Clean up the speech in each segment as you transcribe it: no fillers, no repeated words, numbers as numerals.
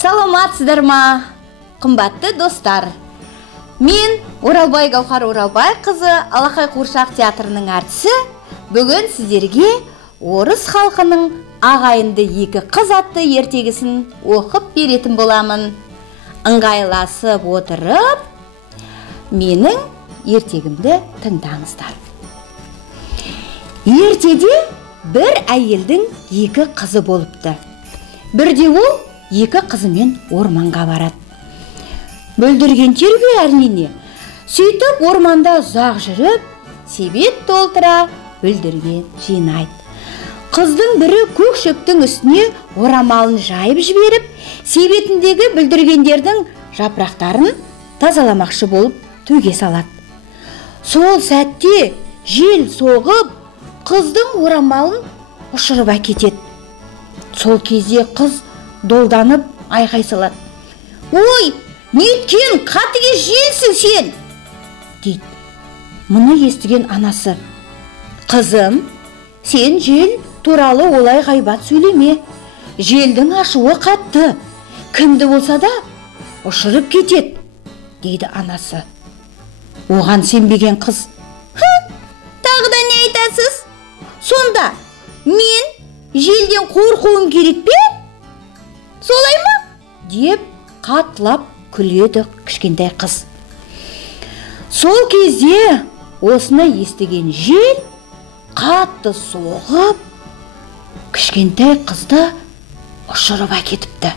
Саламатсыздар ма, қымбатты достар. Мен Оралбай Гаухар Оралбай қызы Алақай Қуыршақ театрының әртісі. Бүгін сіздерге орыс халқының ағайынды екі қыз атты ертегісін оқып беретін боламын. Ыңғайласып отырып, менің ертегімді тыңдаңыздар. Ертеде бір әйелдің екі қызы болыпты. Бірде ол екі қызымен орманға барады. Бүлдірген терге әрнене. Сөйтіп орманда ұзақ жүріп, себет толтыра бүлдірген жинайды. Қыздың бірі көк шөптің үстіне орамалын жайып жіберіп, себетіндегі бүлдіргендердің жапырақтарын тазаламақшы болып төге салады. Сол сәтте жел соғып, қыздың орамалын ұшырып әкетеді. Сол кезде қыз долданып айқай салады. «Ой, неткен қатыге желсің сен!» дейді. Мұны естіген анасы: «Қызым, сен жел туралы олай ғайбат сөйлеме. Желдің ашуы қатты, кімді болса да ұшырып кетеді», дейді анасы. Оған сенбеген қыз: «Тағы да не айтасыз? Сонда мен желден қорқуым керек пе? Солай ма?» деп қатлап күледі кішкентай қыз. Сол кезде осыны естіген жел қатты соғып, кішкентай қызды ұшырып әкетіпті.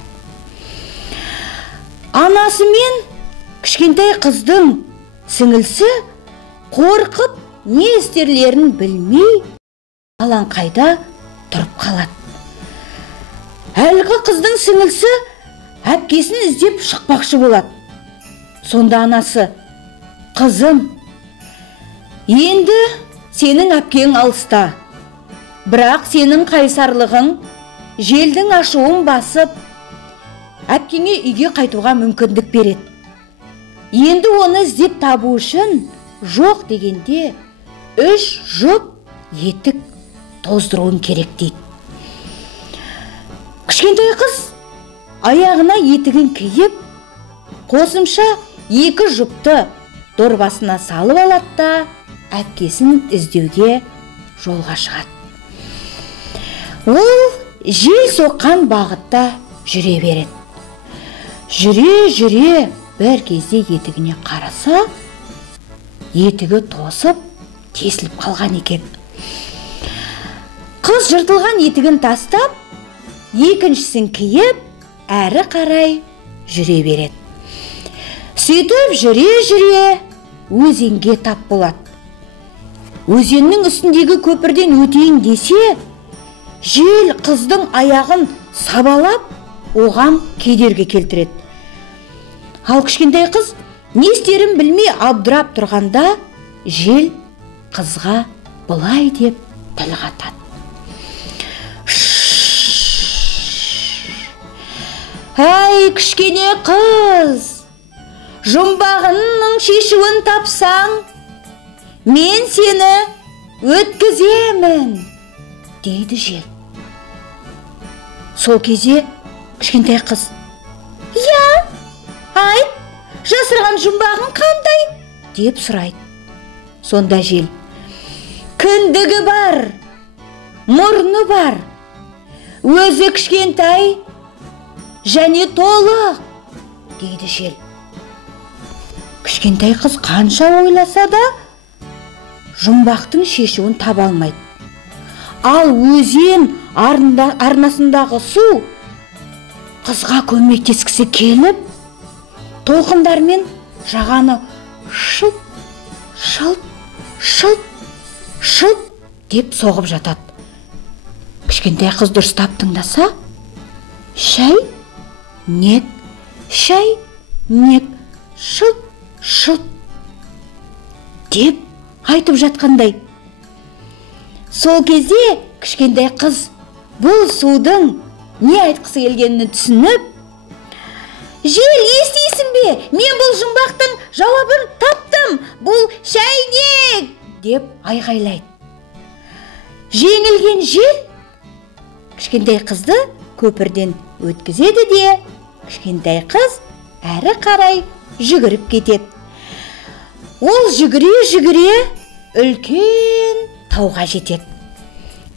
Анасы мен кішкентай қыздың сіңілісі қорқып, не істерлерін білмей, алаңқайда тұрып қалады. Әлгі қыздың сіңілісі әпкесін іздеп шықпақшы болады. Сонда анасы: «Қызым, енді сенің әпкең алыста. Бірақ сенің қайсарлығың желдің ашуын басып, әпкеңе үйге қайтуға мүмкіндік береді. Енді оны іздеп табу үшін жоқ дегенде 3 жұп етік тоздыруын керек», дейді. Кішкентай қыз аяғына етігін киіп, қосымша 2 жұпты дорбасына салып алады да әпкесін іздеуге жолға шығады. Ол жел соққан бағытта жүре береді. Жүре бір кезде етігіне қараса, етігі тосып, тесіліп қалған екен. Қыз жыртылған етігін тастап, екіншісін киіп, әрі қарай жүре береді. Сөйтіп жүре өзенге тап болады. Өзеннің үстіндегі көпірден өтейін десе, жел қыздың аяғын сабалап, оған кедергі келтіреді. Ал кішкентай қыз не істерін білмей абдырап тұрғанда, жел қызға былай деп тіл қатады: «Әй, кішкене қыз, жұмбағыңның шешуін тапсаң, мен сені өткіземін», дейді жел. Сол кезде кішкентай қыз: «Я, айт, жасырған жұмбағың қандай?» деп сұрайды. Сонда жел: «Кіндігі бар, мұрны бар, өзі кішкентай және толық», дейді жел. Кішкентай қыз қанша ойласа да жұмбақтың шешуін таба алмайды. Ал өзен арнасындағы су қызға көмектескісі келіп, толқындармен жағаны шылт, шылт, шылт, шылт деп соғып жатады. Кішкентай қыз дұрыстап тыңдаса, шай, нек, шай, нек, шылт, шылт деп айтып жатқандай. Сол кезде кішкентай қыз бұл судың не айтқысы келгенін түсініп: «Жел, естисің бе? Мен бұл жұмбақтың жауабын таптым. Бұл шәйнек!» деп айғайлайды. Жеңілген жел кішкентай қызды көпірден өткізеді де кішкентай қыз әрі қарай жүгіріп кетеді. Ол жүгіре үлкен тауға жетеді.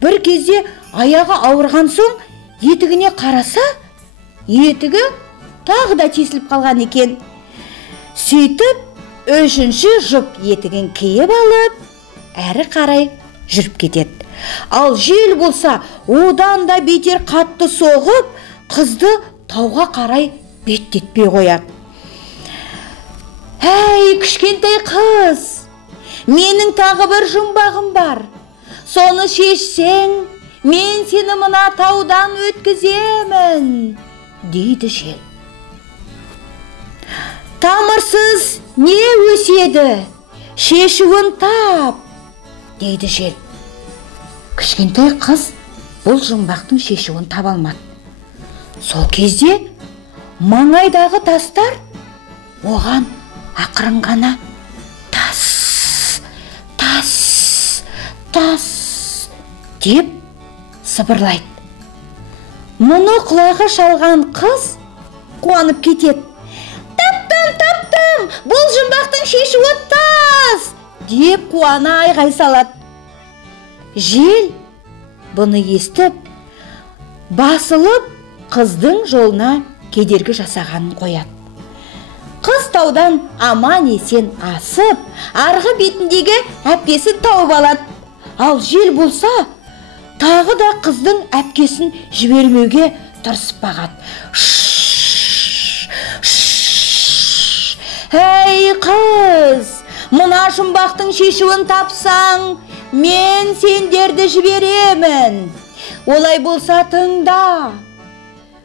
Бір кезде аяғы ауырған соң етігіне қараса, етігі тағы да тесіліп қалған екен. Сөйтіп, үшінші жұп етігін киіп алып, әрі қарай жүріп кетеді. Ал жел болса, одан да бетер қатты соғып, қызды тауға қарай беттетпей қояды. «Әй, кішкентай қыз, менің тағы бір жұмбағым бар. Соны шешсең, мен сені мына таудан өткіземін», дейді жел. «Тамырсыз не өседі? Шешуін тап», дейді жел. Кішкентай қыз бұл жұмбақтың шешуін таба алмады. Сол кезде маңайдағы тастар оған ақырын ғана тас, тас, тас деп сыбырлайды. Мұны құлағы шалған қыз қуанып кетеді. Таптым, бұл жұмбақтың шешуі тас деп қуана айғай салады. Жел бұны естіп, басылып, қыздың жолына кедергі жасағанын қояды. Қыз таудан аман есен асып, арғы бетіндегі әпкесін тауып алады. Ал жел болса, тағы да қыздың әпкесін жібермеуге тырысып бағады. «Әй қыз, мына жұмбақтың шешуін тапсаң, мен сендерді жіберемін. Олай болса тыңда.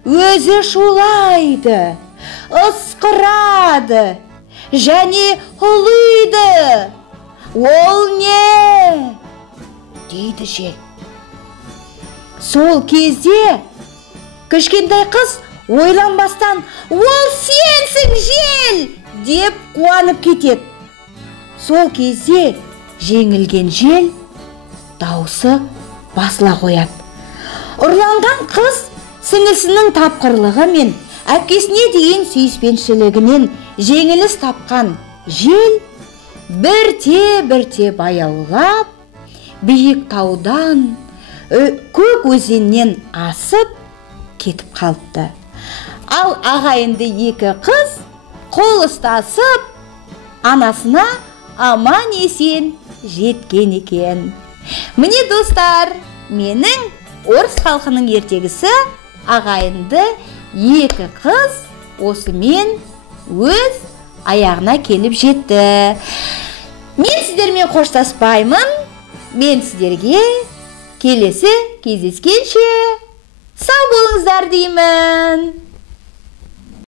Өзі шулайды, ысқырады және ұлиды. Ол не?» дейді жел. Сол кезде кішкентай қыз ойланбастан «Ол сенсің, жел!» деп қуанып кетеді. Сол кезде жеңілген жел дауысы басыла қояды. Ұрланған қыз сіңілісінің тапқырлығы мен әпкесіне деген сүйіспеншілігінен жеңіліс тапқан жел бірте баяулап, биік таудан, көк өзеннен асып кетіп қалыпты. Ал ағайынды екі қыз қол ұстасып, анасына аман есен жеткен екен. Міне достар, менің орыс халқының ертегісі ағайынды екі қыз осымен өз аяғына келіп жетті. Мен сіздермен қоштаспаймын. Мен сіздерге келесі кездескенше сау болыңыздар деймін.